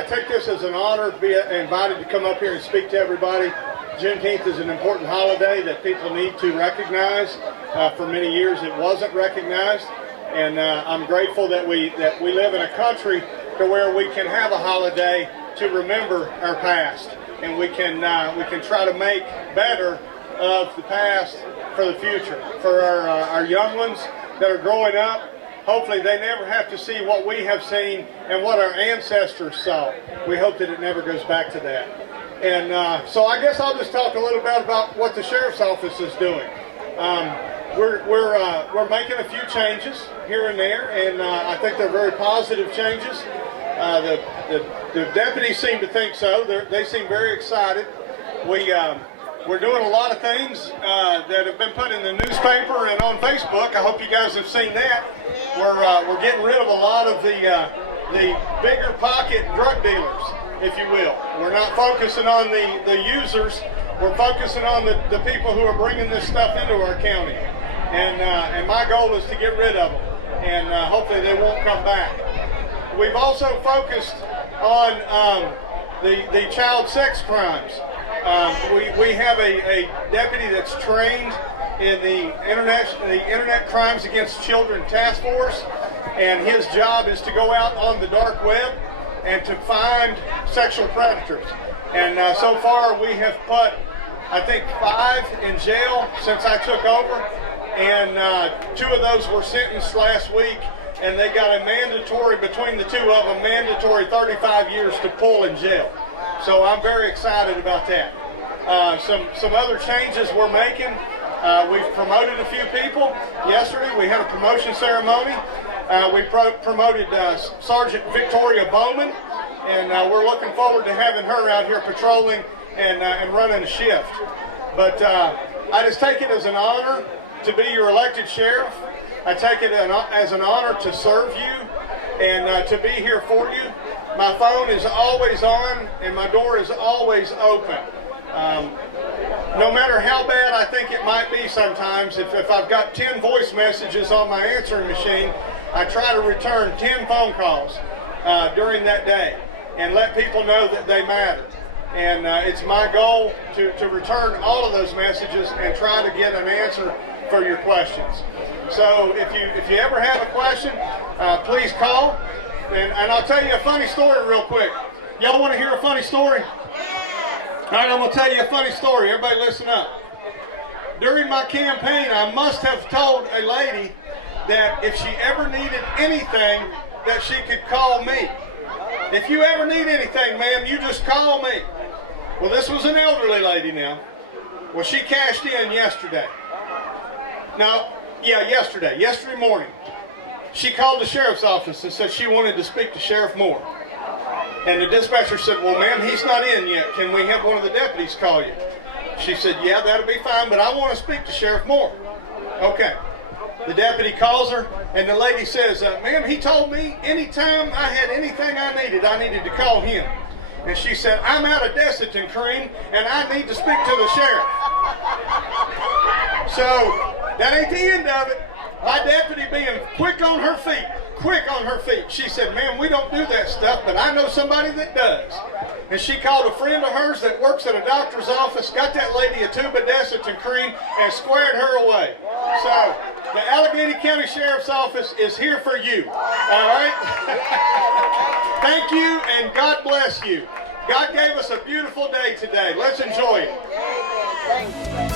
I take this as an honor to be invited to come up here and speak to everybody. Juneteenth is an important holiday that people need to recognize. For many years it wasn't recognized, and I'm grateful that we live in a country to where we can have a holiday to remember our past, and we can try to make better of the past for the future. For our young ones that are growing up, hopefully they never have to see what we have seen and what our ancestors saw. We hope that it never goes back to that. And so I guess I'll just talk a little bit about what the Sheriff's Office is doing. We're making a few changes here and there, and I think they're very positive changes. The deputies seem to think so. They seem very excited. We're doing a lot of things that have been put in the newspaper and on Facebook. I hope you guys have seen that. We're getting rid of a lot of the bigger pocket drug dealers, if you will. We're not focusing on the users. We're focusing on the people who are bringing this stuff into our county. And my goal is to get rid of them, and hopefully they won't come back. We've also focused on the child sex crimes. We have a deputy that's trained in the Internet Crimes Against Children Task Force, and his job is to go out on the dark web and to find sexual predators. And so far we have put, I think, 5 in jail since I took over, and 2 of those were sentenced last week, and they got a mandatory, between the 2 of them, mandatory 35 years to pull in jail. So I'm very excited about that. Some other changes we're making. We've promoted a few people. Yesterday we had a promotion ceremony. We promoted Sergeant Victoria Bowman, and we're looking forward to having her out here patrolling and running a shift. But I just take it as an honor to be your elected sheriff. I take it as an honor to serve you and to be here for you. My phone is always on and my door is always open. No matter how bad I think it might be sometimes, if I've got 10 voice messages on my answering machine, I try to return 10 phone calls during that day and let people know that they matter. And it's my goal to return all of those messages and try to get an answer for your questions. So if you ever have a question, please call. And I'll tell you a funny story real quick. Y'all want to hear a funny story? All right, I'm going to tell you a funny story. Everybody listen up. During my campaign, I must have told a lady that if she ever needed anything, that she could call me. If you ever need anything, ma'am, you just call me. Well, this was an elderly lady now. Well, she cashed in yesterday. Yesterday morning. She called the sheriff's office and said she wanted to speak to Sheriff Moore. And the dispatcher said, well, ma'am, he's not in yet. Can we have one of the deputies call you? She said, yeah, that'll be fine, but I want to speak to Sheriff Moore. Okay. The deputy calls her, and the lady says, ma'am, he told me anytime I had anything I needed to call him. And she said, I'm out of Desitin cream, and I need to speak to the sheriff. So that ain't the end of it. My deputy being quick on her feet. She said, ma'am, we don't do that stuff, but I know somebody that does. And she called a friend of hers that works at a doctor's office, got that lady a tube of Desitin cream, and squared her away. So the Alleghany County Sheriff's Office is here for you. All right? Thank you, and God bless you. God gave us a beautiful day today. Let's enjoy it.